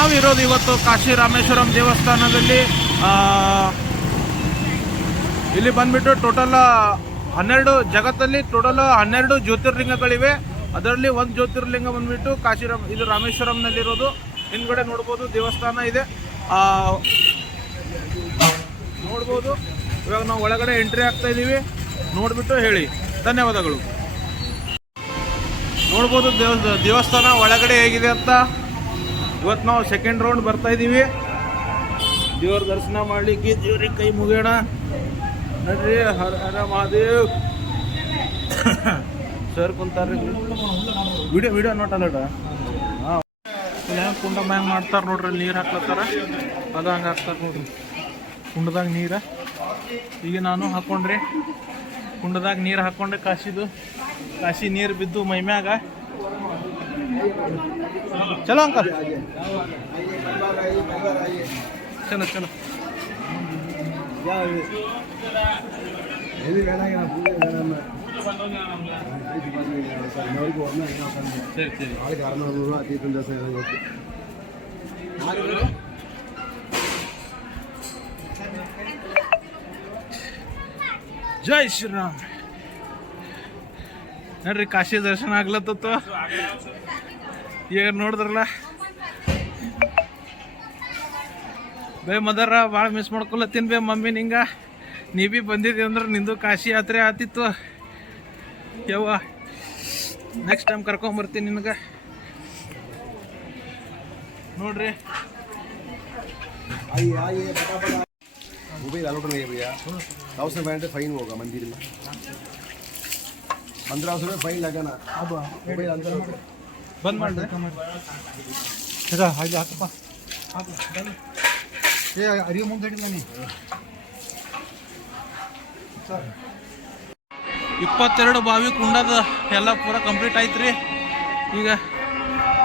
ನಾವಿರೋದು ಇವತ್ತು ಕಾಶಿ ರಾಮೇಶ್ವರಂ ದೇವಸ್ಥಾನದಲ್ಲಿ ಇಲ್ಲಿ ಬಂದ್ಬಿಟ್ಟು ಟೋಟಲ್ ಹನ್ನೆರಡು, ಜಗತ್ತಲ್ಲಿ ಟೋಟಲ್ ಹನ್ನೆರಡು ಜ್ಯೋತಿರ್ಲಿಂಗಗಳಿವೆ. ಅದರಲ್ಲಿ ಒಂದು ಜ್ಯೋತಿರ್ಲಿಂಗ ಬಂದ್ಬಿಟ್ಟು ಕಾಶಿ ಇದು ರಾಮೇಶ್ವರಂನಲ್ಲಿರೋದು. ಹಿಂದ್ಗಡೆ ನೋಡ್ಬೋದು ದೇವಸ್ಥಾನ ಇದೆ. ನೋಡ್ಬೋದು. ಇವಾಗ ನಾವು ಒಳಗಡೆ ಎಂಟ್ರಿ ಆಗ್ತಾ ಇದ್ದೀವಿ ನೋಡ್ಬಿಟ್ಟು ಹೇಳಿ. ಧನ್ಯವಾದಗಳು. ನೋಡ್ಬೋದು ದೇವ, ದೇವಸ್ಥಾನ ಒಳಗಡೆ ಹೇಗಿದೆ ಅಂತ. ಇವತ್ತು ನಾವು ಸೆಕೆಂಡ್ ರೌಂಡ್ ಬರ್ತಾ ಇದ್ದೀವಿ ದೇವ್ರ ದರ್ಶನ ಮಾಡ್ಲಿಕ್ಕೆ ದೇವ್ರಿಗೆ ಕೈ ಮುಗಿಯೋಣ. ನಡ್ರಿ, ಹರ ಹರ ಮಹಾದೇವ್. ಸರ್ ಕುಂತಾರ್ರಿ. ವಿಡಿಯೋ ವಿಡಿಯೋ ನೋಟಲ್ಲ ಹಾಂ. ಕುಂಡ ಮ್ಯಾಂಗ್ ಮಾಡ್ತಾರೆ ನೋಡ್ರಿ ನೀರು ಹಾಕ್ಲತ್ತಾರ? ಅದ ಹಂಗೆ ಹಾಕ್ತಾರೆ ನೋಡ್ರಿ. ಕುಂಡದಾಗ ನೀರು. ಈಗ ನಾನು ಹಾಕ್ಕೊಂಡ್ರಿ ಕುಂಡದಾಗ ನೀರು ಹಾಕ್ಕೊಂಡೆ ಕಾಶಿದು. ಕಾಶಿ ನೀರು ಬಿದ್ದು ಮೈಮ್ಯಾಗ चलो अंकल। चलो चलो। சரி சரி ஆளுக்கு அறநூறுவா தீர்த்தம் தோசை ஓகே जय श्रीराम. अरे काशी दर्शन लागलं तर तो. ಈಗ ನೋಡಿದ್ರಲ್ಲ ಬೇ ಮದರ ಭಾಳ ಮಿಸ್ ಮಾಡ್ಕೊಳತ್ತೀನಿ ಬೇ ಮಮ್ಮಿ ನಿಂಗ ನೀ ಬಿ ಬಂದಿದ್ದೆ ಅಂದ್ರೆ ನಿಂದು ಕಾಶಿ ಯಾತ್ರೆ ಆತಿತ್ತು ಯವ್ವ ನೆಕ್ಸ್ಟ್ ಟೈಮ್ ಕರ್ಕೊಂಬರ್ತೀನಿ ನಿನಗೆ ನೋಡ್ರಿ आइए आइए फटाफट मोबाइल अलाउड नहीं है भैया थाउजेंड फाइव हंड्रेड फाइन होगा मंदिर में पंद्रह सौ रुपये फाइन लगाना अब मोबाइल अंदर ಬಂದ್ ಮಾಡ್ರಿ ಹಾಗೆ ಹಾಕಪ್ಪ. ಏ ಅರಿವು ಮುಂದೆ ಹಿಡಿಲ್ಲ ನೀ. ಇಪ್ಪತ್ತೆರಡು ಬಾವಿ ಕುಂಡದ ಎಲ್ಲ ಪೂರ ಕಂಪ್ಲೀಟ್ ಆಯ್ತ್ರಿ. ಈಗ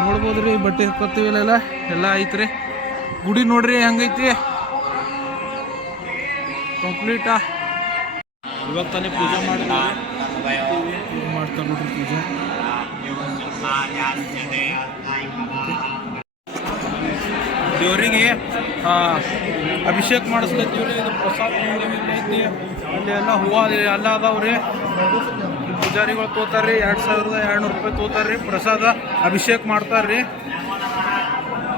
ನೋಡ್ಬೋದು ರೀ ಬಟ್ಟೆ ಕೊತ್ತಿವಿಲ್ಲ ಎಲ್ಲ ಐತ್ರಿ ಗುಡಿ ನೋಡ್ರಿ ಹೆಂಗೈತಿ. ಕಂಪ್ಲೀಟ ಇವಾಗ ತಾನೇ ಪೂಜೆ ಮಾಡ್ತಾ ಮಾಡ್ತಾ ನೋಡ್ರಿ ಪೂಜೆ? ದೇವರಿಗೆ ಅಭಿಷೇಕ ಮಾಡಿಸ್ಲತ್ತೀವ್ರಿ ಇದು ಪ್ರಸಾದ ಐತಿ. ಅಲ್ಲಿ ಎಲ್ಲ ಹೂವು, ಎಲ್ಲ ಅದಾವ್ರಿ. ಪೂಜಾರಿಗಳು ತೋತಾರ್ರಿ. ಎರಡು ಸಾವಿರದ ಎರಡ್ನೂರು ರೂಪಾಯಿ ತೋತಾರ್ರಿ. ಪ್ರಸಾದ, ಅಭಿಷೇಕ ಮಾಡ್ತಾರ್ರಿ.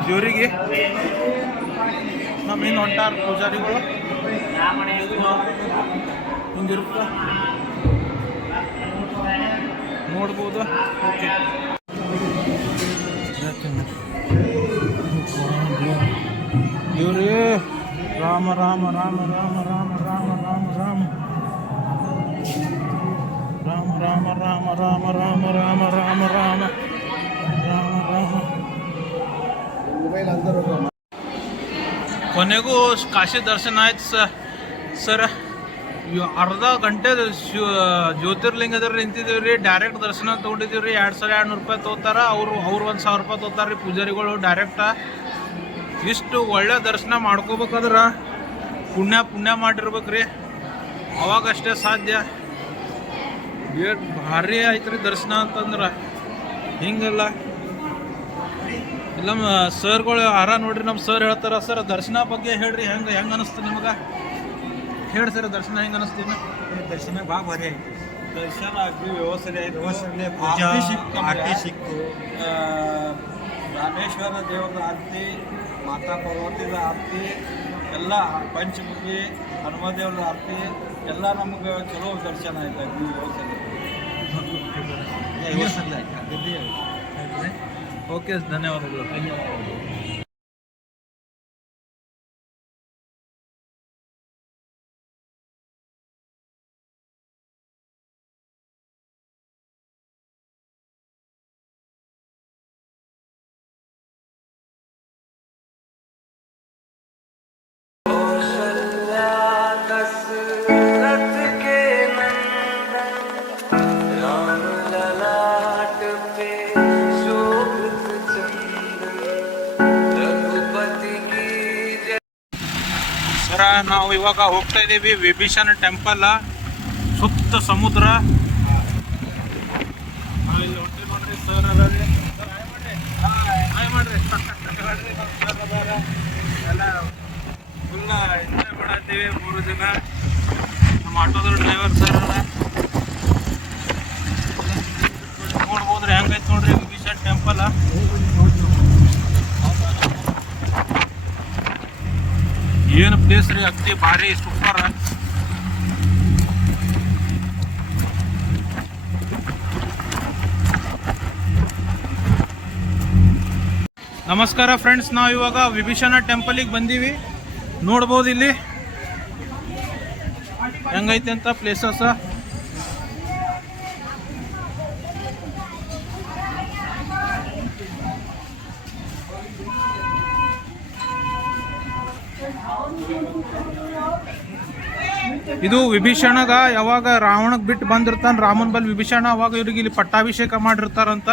ದೇವರಿಗೆ. ನಮ್ಮ ಏನು ಹೊಂಟಾರ ಪೂಜಾರಿಗಳು. ಹಿಂಗಿರುತ್ತೆ. ನೋಡ್ಬೋದು. ಓಕೆ ರಾಮ ರಾಮ ರಾಮ ರಾಮ ರಾಮ ರಾಮ ರಾಮ ರಾಮ ರಾಮ ರಾಮ ರಾಮ ರಾಮ ರಾಮ ರಾಮ ರಾಮ ರಾಮ ರಾಮ ರಾಮ ಕೊನೆಗೂ ಕಾಶಿ ದರ್ಶನ ಆಯ್ತು ಸರ್ ಸರ್ ಅರ್ಧ ಗಂಟೆ ಜ್ಯೋತಿರ್ಲಿಂಗದವ್ರು ಜ್ಯೋತಿರ್ಲಿಂಗದಲ್ಲಿ ನಿಂತಿದ್ದೀವಿ ರೀ ಡೈರೆಕ್ಟ್ ದರ್ಶನ ತೊಗೊಂಡಿದ್ದೀವಿ ರೀ ಎರಡು ಸಾವಿರ ಎರಡು ನೂರು ರೂಪಾಯಿ ತೊಗೋತಾರ ಅವರು ಅವ್ರು ಒಂದು ಸಾವಿರ ರೂಪಾಯಿ ತೊಗೋತಾರೆ ರೀ ಪೂಜಾರಿಗಳು ಡೈರೆಕ್ಟ ಇಷ್ಟು ಒಳ್ಳೆ ದರ್ಶನ ಮಾಡ್ಕೋಬೇಕಾದ್ರೆ ಪುಣ್ಯ ಪುಣ್ಯ ಮಾಡಿರ್ಬೇಕ್ರಿ. ಅವಾಗಷ್ಟೇ ಸಾಧ್ಯ. ಭಾರಿ ಐತ್ರಿ ದರ್ಶನ ಅಂತಂದ್ರೆ. ಹಿಂಗಲ್ಲ. ಇಲ್ಲ ಸರ್ಗಳು ಆರ ನೋಡ್ರಿ ನಮ್ಮ ಸರ್ ಹೇಳ್ತಾರ ಸರ್ ದರ್ಶನ ಬಗ್ಗೆ ಹೇಳ್ರಿ ಹೆಂಗೆ ಹೆಂಗೆ ಅನಿಸ್ತು ನಿಮಗೆ? ಹೇಳಿ ಸರ್ ದರ್ಶನ ಹೆಂಗೆ ಅನಿಸ್ತೀನಿ ದರ್ಶನ ಭಾಳ ಭಾರಿ ಆಯ್ತು ದರ್ಶನ ಆಗಲಿ ವ್ಯವಸ್ಥೆ ಆಯ್ತು ಪೂಜಾ ಸಿಕ್ತು ಆರತಿ ಸಿಕ್ತು. ರಾಮೇಶ್ವರ ದೇವರ ಆರತಿ ಮಾತಾ ಪಾರ್ವತಿದ ಆರತಿ ಎಲ್ಲ ಪಂಚಮುಖಿ ಹನುಮದೇವ್ರ ಆರತಿ ಎಲ್ಲ ನಮಗೆ ಚಲೋ ದರ್ಶನ ಆಯ್ತು ಈ ವ್ಯವಸ್ಥೆ ಓಕೆ ಧನ್ಯವಾದಗಳು. ಸರ ನಾವು ಇವಾಗ ಹೋಗ್ತಾ ಇದ್ದೀವಿ ವಿಭೀಷಣ ಟೆಂಪಲ್ ಸುತ್ತ ಸಮುದ್ರ. ಇಲ್ಲಿ ಹೊಟ್ಟೆ ನೋಡ್ರಿ ಸರ್ ಅದಾರಿ. ಮಾಡ್ರಿ. ಎಲ್ಲ ಫುಲ್ಲ ಎಂಜಾಯ್ ಮಾಡತ್ತೀವಿ ಮೂರು ಜನ. ನಮ್ಮ ಆಟೋದ್ರ ಡ್ರೈವರ್ ಸರ್ ನೋಡ್ಬೋದ್ರಿ, ಹೆಂಗೈತೆ ನೋಡ್ರಿ ವಿಭೀಷಣ್ ಟೆಂಪಲ್ ಏನು ಪ್ಲೇಸ್ ರೀ? ಅತಿ ಭಾರಿ ಸೂಪರ್ ನಮಸ್ಕಾರ ಫ್ರೆಂಡ್ಸ್ ನಾವು ಇವಾಗ ವಿಭೀಷಣ ಟೆಂಪಲಿಗೆ ಬಂದೀವಿ. ನೋಡ್ಬೋದು ಇಲ್ಲಿ. ಹೆಂಗೈತೆ ಅಂತ ಪ್ಲೇಸಸ್ ಇದು ವಿಭೀಷಣಗ ಯಾವಾಗ ರಾವಣಗ್ ಬಿಟ್ಟು ಬಂದಿರ್ತಾನ ರಾಮನ್ ಬಲ್ ವಿಭೀಷಣ ಅವಾಗ ಇವ್ರಿಗೆ ಇಲ್ಲಿ ಪಟ್ಟಾಭಿಷೇಕ ಮಾಡಿರ್ತಾರಂತ.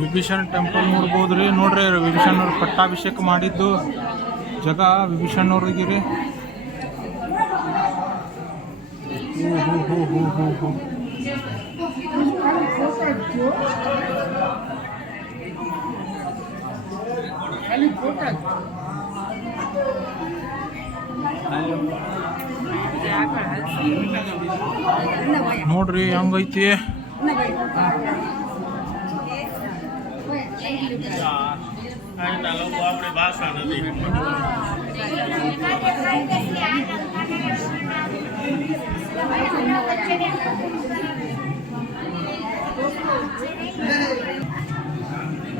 ವಿಭೀಷಣ ಟೆಂಪಲ್ ನೋಡ್ಬೋದ್ರಿ. ನೋಡ್ರಿ ವಿಭೀಷಣ ಪಟ್ಟಾಭಿಷೇಕ ಮಾಡಿದ್ದು. जगह विभीषण और वगैरे हो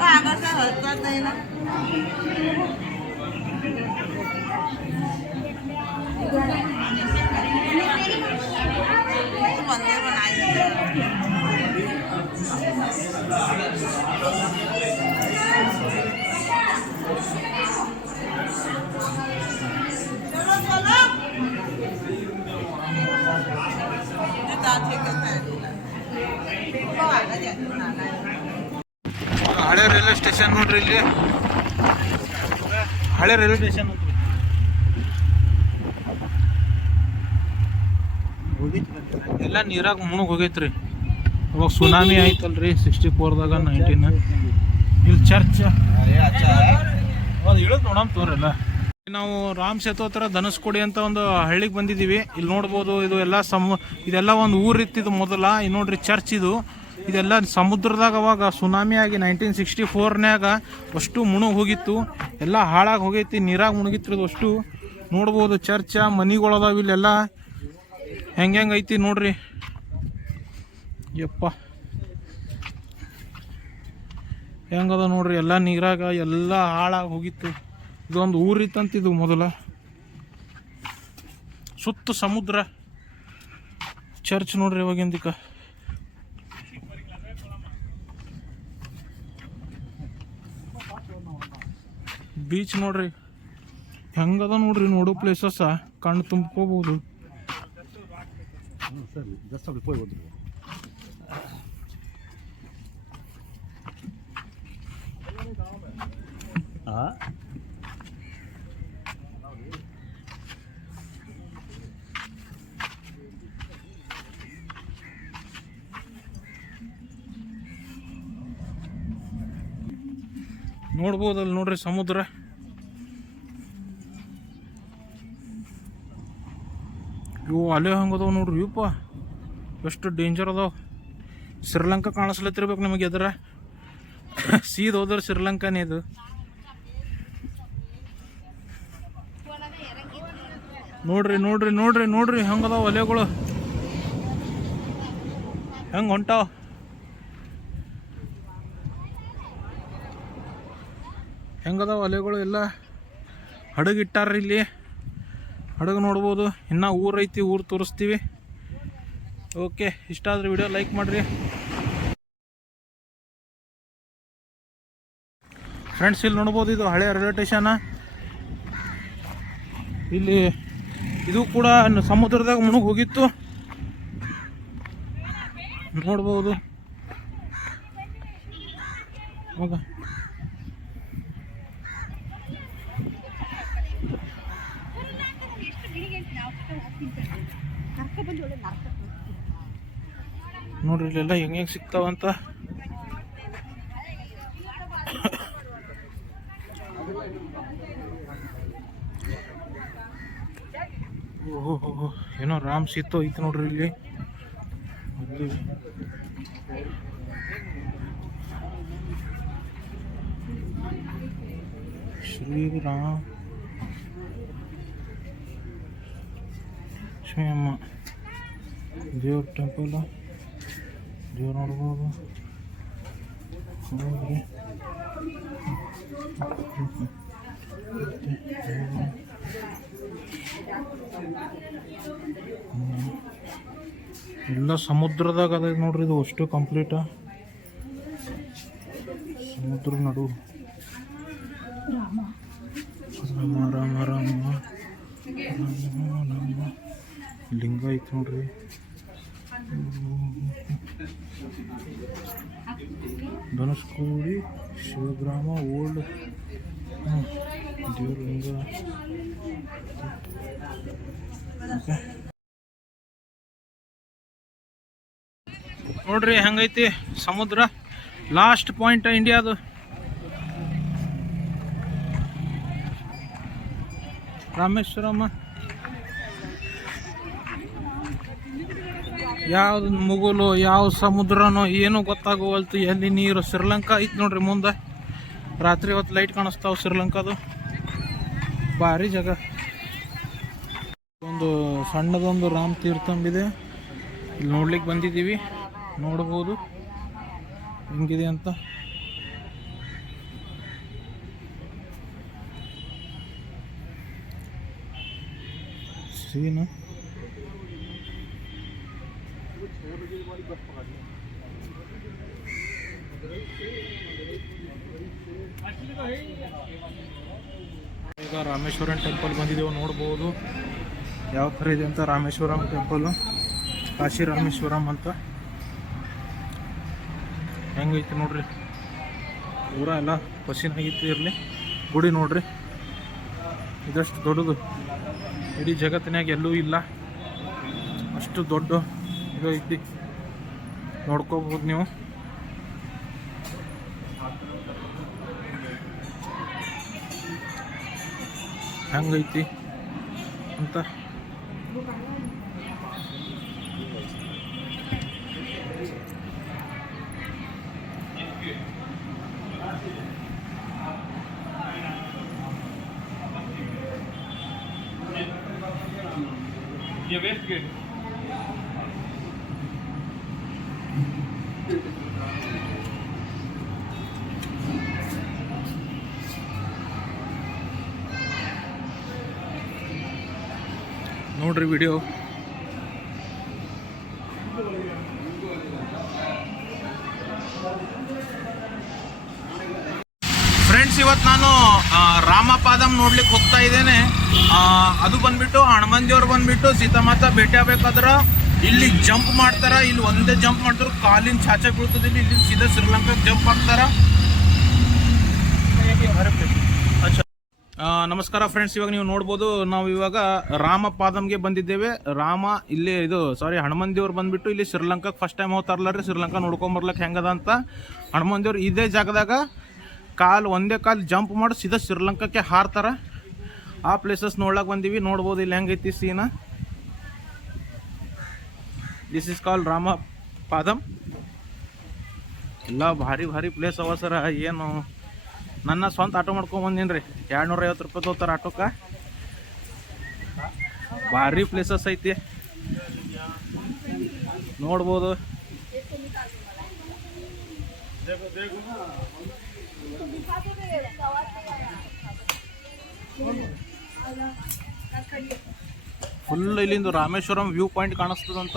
આગળ તો હલતા જ નહીં ને મંદિર બનાવી ಹಳೆ ರೈಲ್ವೆ ಸ್ಟೇಷನ್ ನೋಡ್ರಿ ಇಲ್ಲಿ. ಹಳೆ ರೈಲ್ವೆ ಸ್ಟೇಷನ್ ಎಲ್ಲ ನೀರಾಗ ಮುಣಗ್ ಹೋಗೈತ್ರಿ. ಅವಾಗ ಸುನಾಮಿ ಆಯ್ತಲ್ರಿ ಸಿಕ್ಸ್ಟಿ ಫೋರ್ದಾಗ ನೈನ್ಟೀನ್ ಇಲ್ಲಿ ಚರ್ಚ್ ನಾವು ರಾಮ್ ಸೇತು ಹತ್ರ ಧನುಸ್ಕೊಡಿ ಅಂತ ಒಂದು ಹಳ್ಳಿಗೆ ಬಂದಿದ್ದೀವಿ ಇಲ್ಲಿ ನೋಡ್ಬೋದು ಇದು ಎಲ್ಲ ಸಮ ಇದೆಲ್ಲ ಒಂದು ಊರಿತ್ತಿದ್ದು ಮೊದಲ. ಇಲ್ಲಿ ನೋಡ್ರಿ ಚರ್ಚ್ ಇದು. ಇದೆಲ್ಲ ಸಮುದ್ರದಾಗ ಅವಾಗ ಸುನಾಮಿ ಆಗಿ ನೈನ್ಟೀನ್ ಸಿಕ್ಸ್ಟಿ ಫೋರ್ನ್ಯಾಗ ಅಷ್ಟು ಮುಣುಗ್ ಹೋಗಿತ್ತು. ಎಲ್ಲ ಹಾಳಾಗಿ ಹೋಗೈತಿ, ನೀರಾಗಿ ಮುಣುಗಿತ್ತಿರೋದು ಇದು ಅಷ್ಟು. ನೋಡ್ಬೋದು ಚರ್ಚ ಮನಿಗಳದಾವ ಇಲ್ಲೆಲ್ಲ. ಹೆಂಗೆ ಹೆಂಗೈತಿ ನೋಡ್ರಿ. ಯಪ್ಪ. ಹೆಂಗದ ನೋಡ್ರಿ, ಎಲ್ಲ ನೀರಾಗ, ಎಲ್ಲ ಹಾಳಾಗಿ ಹೋಗಿತ್ತು. ಇದೊಂದು ಊರಿತ್ತಂತಿದ್ವು ಮೊದಲ. ಸುತ್ತ ಸಮುದ್ರ. ಚರ್ಚ್ ನೋಡ್ರಿ ಇವಾಗಿಂದಿಕ ಬೀಚ್ ನೋಡ್ರಿ. ಹೆಂಗದ ನೋಡ್ರಿ ನೋಡೋ ಪ್ಲೇಸಸ್ ಕಣ್ಣು ತುಂಬ್ಕೋಬಹುದು ಹಾಂ. ನೋಡ್ಬೋದಲ್ಲಿ ನೋಡ್ರಿ ಸಮುದ್ರ. ಇವು ಅಲೆ ಹಂಗದವು ನೋಡ್ರಿ ಇವಪ್ಪ ಎಷ್ಟು ಡೇಂಜರ್ ಅದಾವ. ಶ್ರೀಲಂಕಾ ಕಾಣಿಸ್ಲತ್ತಿರ್ಬೇಕು ನಿಮಗೆ ಎದ್ರ. ಸೀದ್ ಹೋದ್ರೆ ಶ್ರೀಲಂಕಾನೇ ಇದು. ನೋಡ್ರಿ ನೋಡ್ರಿ ನೋಡ್ರಿ ನೋಡ್ರಿ, ಹೆಂಗದಾವ ಒಲೆಗಳು? ಹೆಂಗೆ ಹೊಂಟಾವ? ಹೆಂಗದಾವ ಒಲೆಗಳು ಎಲ್ಲ? ಹಡಗಿಟ್ಟಾರ್ರಿ ಇಲ್ಲಿ. ಹಡಗು ನೋಡ್ಬೋದು. ಇನ್ನೂ ಊರೈತಿ ಊರು ತೋರಿಸ್ತೀವಿ. ಓಕೆ, ಇಷ್ಟ ಆದ್ರೆ ವಿಡಿಯೋ ಲೈಕ್ ಮಾಡಿರಿ. ಫ್ರೆಂಡ್ಸ್ ಇಲ್ಲಿ ನೋಡ್ಬೋದು ಇದು ಹಳೆ ರೈಲ್ವೆ ಸ್ಟೇಷನ್ ಇಲ್ಲಿ ಇದು ಕೂಡ ಸಮುದ್ರದಾಗ ಮುಳುಗ್ ಹೋಗಿತ್ತು. ನೋಡ್ಬೋದು. ಹೌದಾ ನೋಡ್ರಿ ಇಲ್ಲೆಲ್ಲ ಹೆಂಗ್ ಹೆಂಗೆ ಸಿಗ್ತಾವಂತ. ಏನೋ ರಾಮ್ ಸೀತು ಐತೆ ನೋಡ್ರಿ ಇಲ್ಲಿ. ಶ್ರೀ ಶ್ರೀರಾಮ್. ಅಮ್ಮ ದೇವ್ರ ಟೆಂಪಲ್ ದೇವ್ರು ನೋಡ್ಬೋದು. ಹೌದ್ರಿ ಎಲ್ಲ ಸಮುದ್ರದಾಗ ಅದ ನೋಡ್ರಿ ಇದು ಅಷ್ಟು ಕಂಪ್ಲೀಟ ಸಮುದ್ರ ನಡು. ರಾಮ ರಾಮ ರಾಮ ರಾಮ ಲಿಂಗ ಐತೆ ನೋಡ್ರಿ. ಧನುಷ್ಕೋಡಿ ಶಿವಗ್ರಾಮ, ಓಲ್ಡ್. ನೋಡ್ರಿ ಹೆಂಗೈತಿ ಸಮುದ್ರ. ಲಾಸ್ಟ್ ಪಾಯಿಂಟ್ ಇಂಡಿಯಾದು ರಾಮೇಶ್ವರಮ್ಮ. ಯಾವ ಮುಗುಲು, ಯಾವ ಸಮುದ್ರನೋ ಏನೂ ಗೊತ್ತಾಗೋವಲ್ತು, ಎಲ್ಲಿ ನೀರು, ಶ್ರೀಲಂಕಾ ಐತಿ ನೋಡ್ರಿ ಮುಂದೆ. ರಾತ್ರಿ ಹೊತ್ತು ಲೈಟ್ ಕಾಣಿಸ್ತಾವ ಶ್ರೀಲಂಕಾದು. ಭಾರಿ ಜಾಗ. ಒಂದು ಸಣ್ಣದೊಂದು ರಾಮ್ ತೀರ್ಥಂಬಿದೆ ಇಲ್ಲಿ ನೋಡ್ಲಿಕ್ಕೆ ಬಂದಿದ್ದೀವಿ. ನೋಡ್ಬೋದು. ಹೆಂಗಿದೆ ಅಂತ. ಸೀನು. ಈಗ ರಾಮೇಶ್ವರಂ ಟೆಂಪಲ್ ಬಂದಿದ್ದೇವೆ ನೋಡ್ಬೋದು. ಯಾವ ಥರ ಇದೆ ಅಂತ ರಾಮೇಶ್ವರಂ ಟೆಂಪಲು ಕಾಶಿ ರಾಮೇಶ್ವರಂ ಅಂತ. ಹೆಂಗೈತೆ ನೋಡ್ರಿ? ಊರ ಎಲ್ಲ ಪಸಿನಾಗಿತ್ತು ಇರಲಿ. ಗುಡಿ ನೋಡ್ರಿ. ಇದಷ್ಟು ದೊಡ್ಡದು. ಇಡೀ ಜಗತ್ತಿನಾಗ ಎಲ್ಲೂ ಇಲ್ಲ. ಅಷ್ಟು ದೊಡ್ಡ ಇದು ಐತಿ. ನೋಡ್ಕೋಬೋದು ನೀವು. ಹೆಂಗೈತಿ ಅಂತ ನೋಡ್ರಿ ವಿಡಿಯೋ ಫ್ರೆಂಡ್ಸ್ ಇವತ್ತು ನಾನು ರಾಮಪಾದಂ ನೋಡ್ಲಿಕ್ಕೆ ಹೋಗ್ತಾ ಇದ್ದೇನೆ. ಅದು ಬಂದ್ಬಿಟ್ಟು ಹನುಮಂದಿಯವ್ರು ಬಂದ್ಬಿಟ್ಟು ಸೀತಾಮಾತಾ ಭೇಟಿ ಆಗ್ಬೇಕಾದ್ರೆ ಇಲ್ಲಿ ಜಂಪ್ ಮಾಡ್ತಾರ. ಇಲ್ಲಿ ಒಂದೇ ಜಂಪ್ ಮಾಡಿದ್ರು ಕಾಲಿನ ಚಾಚೆ ಬೀಳ್ತದೆ. ಇಲ್ಲಿ ಸೀದಾ ಶ್ರೀಲಂಕಾಗೆ ಜಂಪ್ ಮಾಡ್ತಾರ ನಮಸ್ಕಾರ ಫ್ರೆಂಡ್ಸ್ ಇವಾಗ ನೀವು ನೋಡ್ಬೋದು, ನಾವು ಇವಾಗ ರಾಮ ಪಾದಮ್ಗೆ ಬಂದಿದ್ದೇವೆ. ರಾಮ ಇಲ್ಲಿ ಇದು ಸಾರಿ ಹನುಮಂದಿಯವ್ರು ಬಂದ್ಬಿಟ್ಟು ಇಲ್ಲಿ ಶ್ರೀಲಂಕಾಗೆ ಫಸ್ಟ್ ಟೈಮ್ ಹೋಗ್ತಾರಲ್ಲ ಶ್ರೀಲಂಕಾ ನೋಡ್ಕೊಂಬರ್ಲಕ್ಕೆ ಹೆಂಗದ ಅಂತ. ಹನುಮಂದಿಯವ್ರು ಇದೇ ಜಾಗದಾಗ ಕಾಲು, ಒಂದೇ ಕಾಲು ಜಂಪ್ ಮಾಡಿ, ಸೀದಾ ಶ್ರೀಲಂಕಾಕ್ಕೆ ಹಾರ್ತಾರ. ಆ ಪ್ಲೇಸಸ್ ನೋಡ್ಲಕ್ಕೆ ಬಂದೀವಿ, ನೋಡ್ಬೋದು ಇಲ್ಲಿ ಹೆಂಗೈತಿ Seena this is call Rama Padam ಎಲ್ಲ ಭಾರಿ ಭಾರಿ ಪ್ಲೇಸ್ ಅವ ಸರ, ಏನು ನನ್ನ ಸ್ವಂತ ಆಟೋ ಮಾಡ್ಕೊಂಡ್ ಬಂದೀನಿ ರೀ ಎರಡ್ನೂರ ಐವತ್ತು ರೂಪಾಯಿ ತೊಗೋತಾರ ಆಟೋಕ್ಕೆ. ಭಾರಿ ಪ್ಲೇಸಸ್ ಐತಿ. ನೋಡ್ಬೋದು. ಫುಲ್ ಇಲ್ಲಿಂದ ರಾಮೇಶ್ವರಂ ವ್ಯೂ ಪಾಯಿಂಟ್ ಕಾಣಿಸ್ತದಂತ.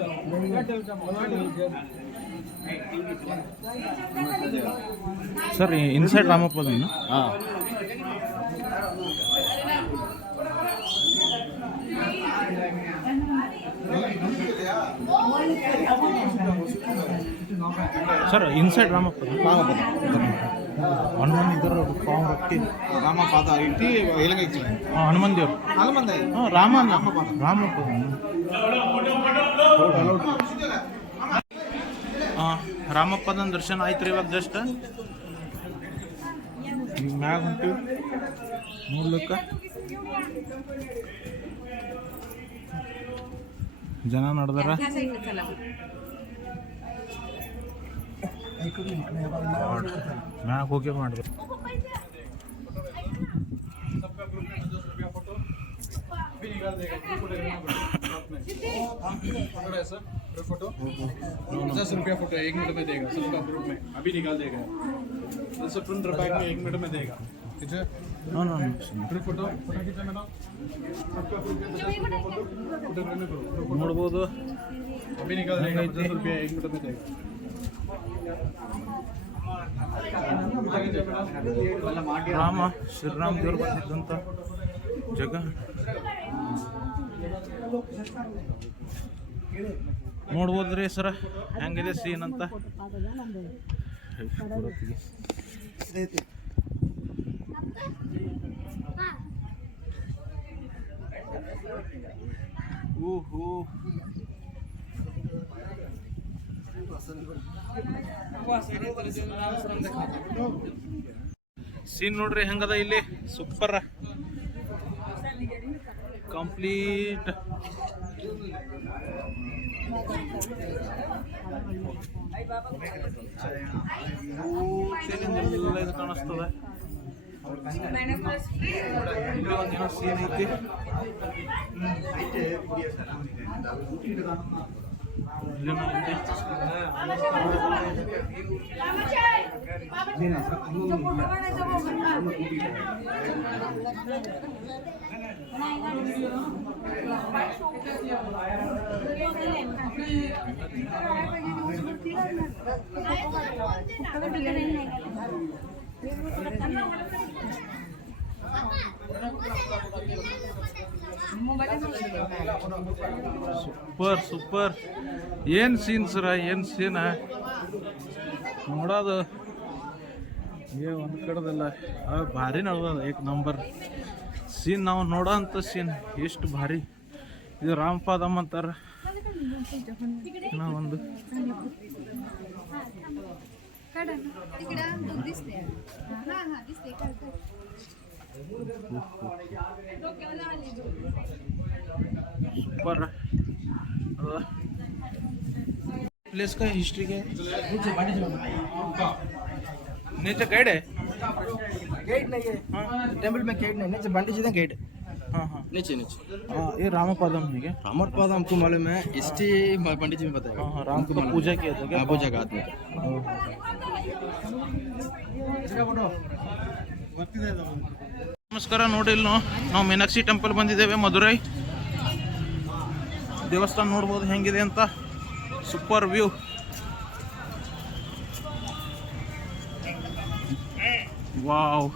ಸರ್ ಇನ್ಸೈಡ್ ರಾಮಪ್ಪದನ್ನ ಸರ್ ಇನ್ಸೈಡ್ ರಾಮಪ್ಪದ ಹನುಮನ್ ಇದ್ದಾರೆ ಪಾವ್ ರೊಟ್ಟಿ ರಾಮಪಾದ ಇಟ್ಟಿ ಎಲಂಗ ಇಚ್ಚಿ ಹಾಂ ಹನುಮನ್ ದೇವ್ರು ಹನುಮಂದ ಹಾಂ ರಾಮ ರಾಮಪ್ಪ ಹಾಂ ರಾಮಪ್ಪದನ ದರ್ಶನ ಆಯ್ತು ರೀ ಇವಾಗ ಜಸ್ಟ್? ಮ್ಯಾಗ ಹೊಂಟಿವಿ ನೋಡ್ಲಿಕ್ಕ ಜನ ನಡ್ದಾರ? ಮ್ಯಾಗ ಹೋಗಿ ಮಾಡಿದ್ರು पचास रुपया फोटो एक मिनट में देगा सबका ग्रुप में अभी निकाल देगा जैसे प्रिंट बैग में एक मिनट में देगा ठीक है no no print photo photo खींचा मैडम सबका ग्रुप में पचास रुपया फोटो फोटो करने करो ನೋಡ್ಬೋದು अभी निकाल देगा पचास रुपया एक मिनट में देगा ರಾಮ ಶ್ರೀರಾಮ್ ದೇವ್ರು ಬಂದಿದ್ದಂತ ಜಗ ನೋಡ್ಬೋದ್ರಿ ಸರ? ಹೆಂಗಿದೆ ಸೀನ್ ಅಂತ? ಊಹೂ ಸೀನ್ ನೋಡ್ರಿ ಹೆಂಗದ ಇಲ್ಲಿ? ಸೂಪರ್ ಕಂಪ್ಲೀಟ್ ಕಾಣಿಸ್ತದ ಇಲ್ಲಿ ಒಂದೇನೋ ಸೀನ್ ಐತಿ ಇಲ್ಲೇನೋ ಐತಿ ಸೂಪರ್ ಸೂಪರ್. ಏನು ಸೀನ್ ಸರ? ಏನು ಸೀನ ನೋಡೋದು. ಏ ಒಂದು ಕಡೆದಲ್ಲ ಆ, ಭಾರಿ ನಡೆದ ಏಕ್ ನಂಬರ್ ಸೀನ್ ನಾವು ನೋಡೋ ಅಂಥ ಸೀನ್ ಎಷ್ಟು ಭಾರಿ ಇದು ರಾಮಪಾದಮ್ ಅಂತಾರ ಇನ್ನೂ ಒಂದು सൂपर प्लेस का हिस्ट्री क्या है नीचे गाइड है गेट नहीं है टेम्पल में गेट नहीं नीचे बंडी जी गेट हाँ हाँ नीचे नीचे हाँ ये रामपादम है क्या अमरपाद हमको मालूम है हिस्ट्री पंडित जी में बताएगा हाँ हाँ राम का पूजा किया था क्या हाँ, पूजा का आदमी ನಮಸ್ಕಾರ ನೋಡಿ ಇಲ್ಲಿ ನಾವು ನಾವು ಮೀನಾಕ್ಷಿ ಟೆಂಪಲ್ ಬಂದಿದ್ದೇವೆ ಮಧುರೈ ದೇವಸ್ಥಾನ ನೋಡ್ಬೋದು ಹೆಂಗಿದೆ ಅಂತ ಸೂಪರ್ ವ್ಯೂ Wow.